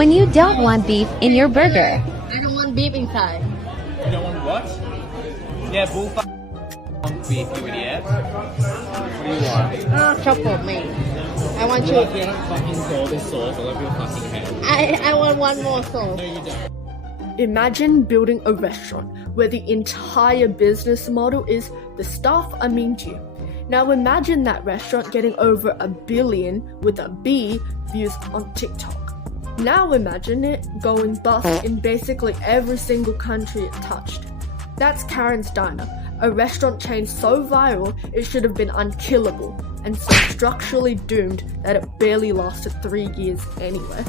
when you don't want beef in your burger? I don't want beef inside. You don't want what? Yeah, bullfuck beef, you idiot. What do you want? Chocolate, mate. I want You you. like your fucking golden sauce all over your fucking head. I want one more sauce. No, you don't. Imagine building a restaurant where the entire business model is the staff are mean to you. Now imagine that restaurant getting over 1 billion with a B views on TikTok. Now imagine it going bust in basically every single country it touched. That's Karen's Diner, a restaurant chain so viral it should have been unkillable, and so structurally doomed that it barely lasted 3 years anyway.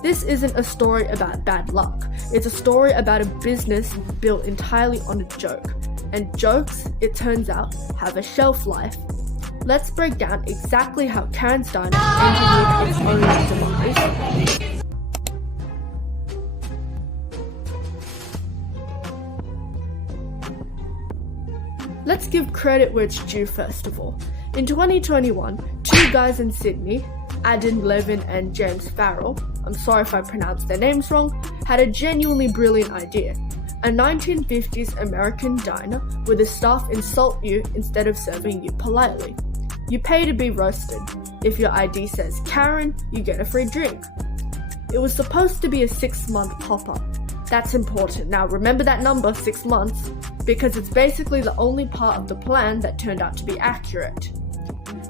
This isn't a story about bad luck, it's a story about a business built entirely on a joke. And jokes, it turns out, have a shelf life. Let's break down exactly how Karen's Diner engineered its own demise. Let's give credit where it's due first of all. In 2021, 2 guys in Sydney, Adam Levin and James Farrell, I'm sorry if I pronounced their names wrong, had a genuinely brilliant idea. A 1950s American diner where the staff insult you instead of serving you politely. You pay to be roasted. If your ID says Karen, you get a free drink. It was supposed to be a 6-month pop-up. That's important. Now remember that number, 6 months, because it's basically the only part of the plan that turned out to be accurate.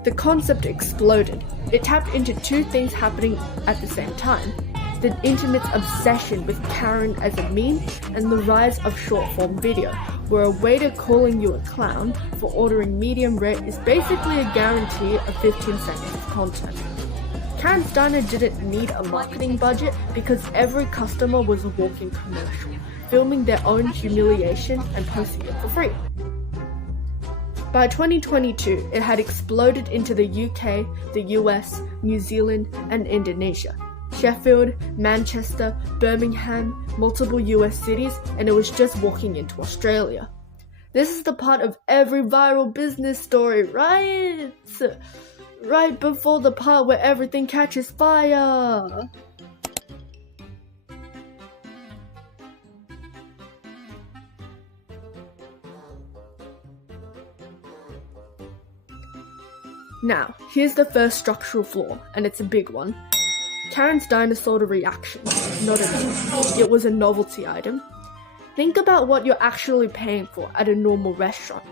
The concept exploded. It tapped into 2 things happening at the same time. The internet's obsession with Karen as a meme and the rise of short-form video, where a waiter calling you a clown for ordering medium rare is basically a guarantee of 15 seconds of content. Karen's Diner didn't need a marketing budget because every customer was a walking commercial, filming their own humiliation and posting it for free. By 2022, it had exploded into the UK, the US, New Zealand, and Indonesia. Sheffield, Manchester, Birmingham, multiple US cities, and it was just walking into Australia. This is the part of every viral business story, right? Right before the part where everything catches fire. Now, here's the first structural flaw, and it's a big one. Karen's Diner sold a reaction, not a meal. It was a novelty item. Think about what you're actually paying for at a normal restaurant.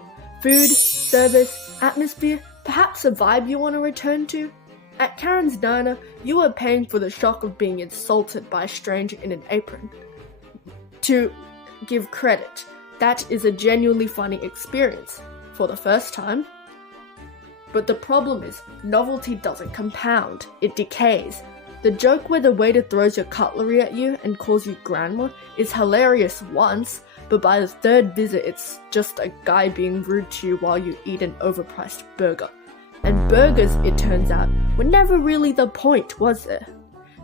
Food, service, atmosphere, perhaps a vibe you want to return to. At Karen's Diner, you are paying for the shock of being insulted by a stranger in an apron. To give credit, that is a genuinely funny experience for the first time. But the problem is, novelty doesn't compound, it decays. The joke where the waiter throws your cutlery at you and calls you grandma is hilarious once, but by the 3rd visit it's just a guy being rude to you while you eat an overpriced burger. And burgers, it turns out, were never really the point, was there?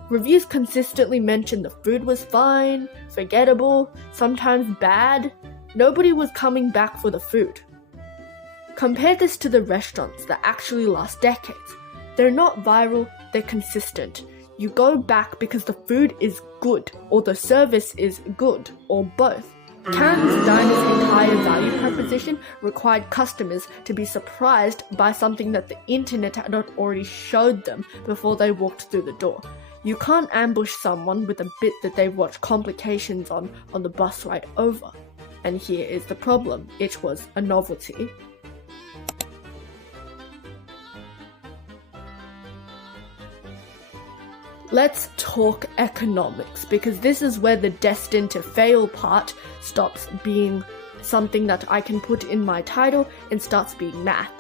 Reviews consistently mentioned the food was fine, forgettable, sometimes bad. Nobody was coming back for the food. Compare this to the restaurants that actually last decades. They're not viral, they're consistent. You go back because the food is good, or the service is good, or both. Karen's Diner's entire value proposition required customers to be surprised by something that the internet had not already showed them before they walked through the door. You can't ambush someone with a bit that they've watched complications on the bus ride over. And here is the problem, it was a novelty. Let's talk economics, because this is where the destined to fail part stops being something that I can put in my title and starts being math.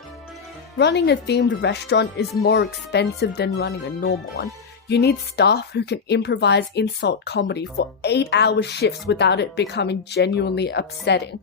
Running a themed restaurant is more expensive than running a normal one. You need staff who can improvise insult comedy for 8-hour shifts without it becoming genuinely upsetting.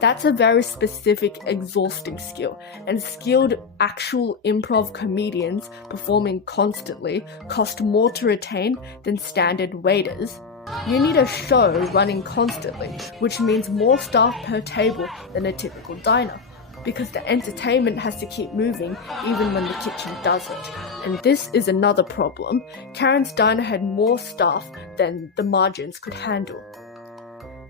That's a very specific, exhausting skill, and skilled actual improv comedians performing constantly cost more to retain than standard waiters. You need a show running constantly, which means more staff per table than a typical diner. because the entertainment has to keep moving even when the kitchen doesn't. And this is another problem. Karen's Diner had more staff than the margins could handle.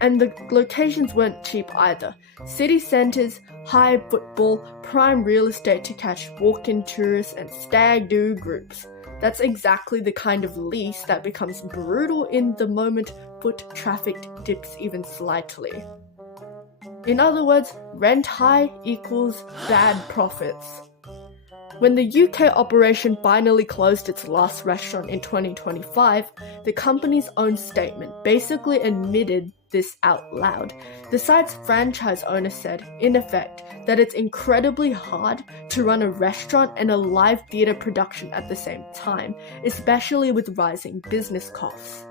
And the locations weren't cheap either. City centres, high football, prime real estate to catch walk-in tourists and stag-do groups. That's exactly the kind of lease that becomes brutal in the moment foot traffic dips even slightly. In other words, rent high equals bad profits. When the UK operation finally closed its last restaurant in 2025, the company's own statement basically admitted this out loud. The site's franchise owner said, in effect, that it's incredibly hard to run a restaurant and a live theatre production at the same time, especially with rising business costs.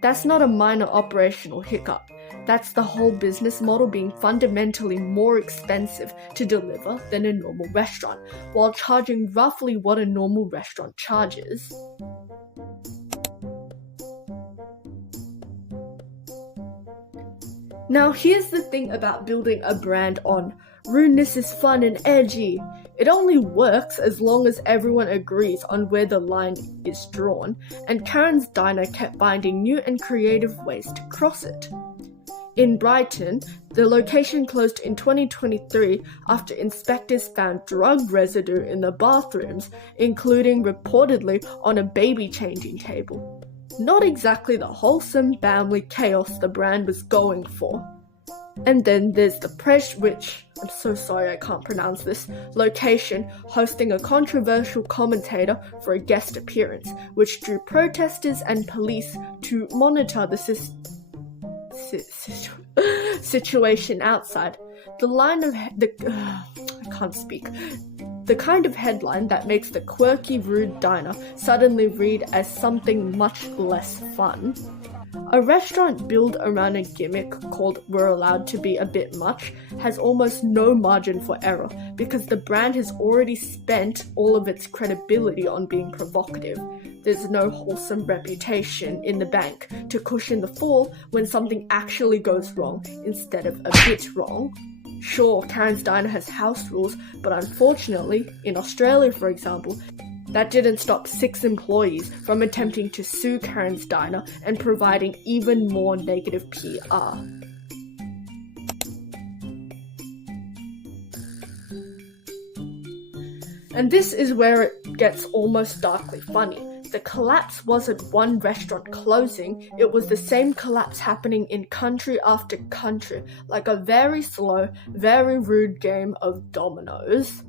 That's not a minor operational hiccup. That's the whole business model being fundamentally more expensive to deliver than a normal restaurant, while charging roughly what a normal restaurant charges. Now here's the thing about building a brand on rudeness is fun and edgy. It only works as long as everyone agrees on where the line is drawn, and Karen's Diner kept finding new and creative ways to cross it. In Brighton, the location closed in 2023 after inspectors found drug residue in the bathrooms, including reportedly on a baby changing table. Not exactly the wholesome family chaos the brand was going for. And then there's the which, I'm so sorry I can't pronounce this, location hosting a controversial commentator for a guest appearance, which drew protesters and police to monitor the situation outside. The kind of headline that makes the quirky, rude diner suddenly read as something much less fun. A restaurant built around a gimmick called "We're allowed to be a bit much" has almost no margin for error because the brand has already spent all of its credibility on being provocative. There's no wholesome reputation in the bank to cushion the fall when something actually goes wrong instead of a bit wrong. Sure, Karen's Diner has house rules, but unfortunately, in Australia for example, that didn't stop 6 employees from attempting to sue Karen's Diner and providing even more negative PR. And this is where it gets almost darkly funny. The collapse wasn't one restaurant closing, it was the same collapse happening in country after country, like a very slow, very rude game of dominoes.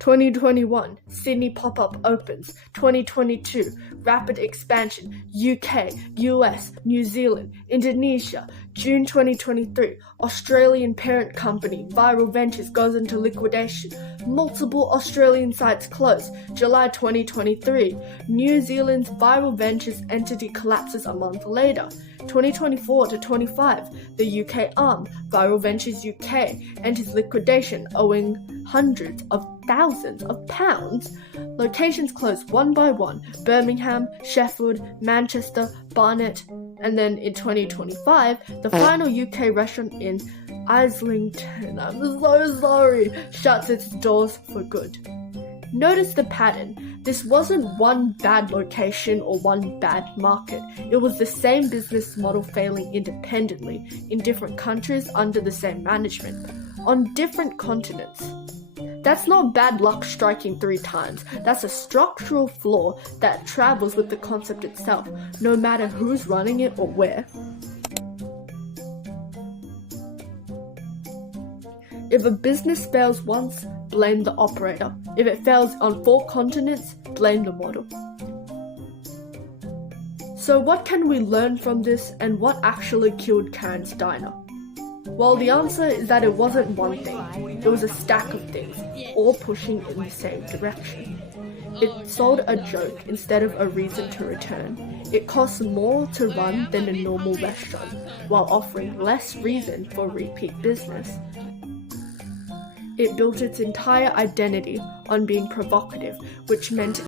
2021, Sydney pop-up opens. 2022, rapid expansion, UK, US, New Zealand, Indonesia. June 2023, Australian parent company, Viral Ventures goes into liquidation. Multiple Australian sites close. July 2023, New Zealand's Viral Ventures entity collapses a month later. 2024 to 25, the UK arm, Viral Ventures UK, enters liquidation owing hundreds of thousands of pounds. Locations close one by one: Birmingham, Sheffield, Manchester, Barnet, and then in 2025, the final UK restaurant in Islington, I'm so sorry, shuts its doors for good. Notice the pattern. This wasn't one bad location or one bad market. It was the same business model failing independently in different countries under the same management, on different continents. That's not bad luck striking 3 times. That's a structural flaw that travels with the concept itself, no matter who's running it or where. If a business fails once, blame the operator. If it fails on 4 continents, blame the model. So what can we learn from this, and what actually killed Karen's Diner? Well, the answer is that it wasn't one thing. It was a stack of things, all pushing in the same direction. It sold a joke instead of a reason to return. It costs more to run than a normal restaurant, while offering less reason for repeat business. It built its entire identity on being provocative, which meant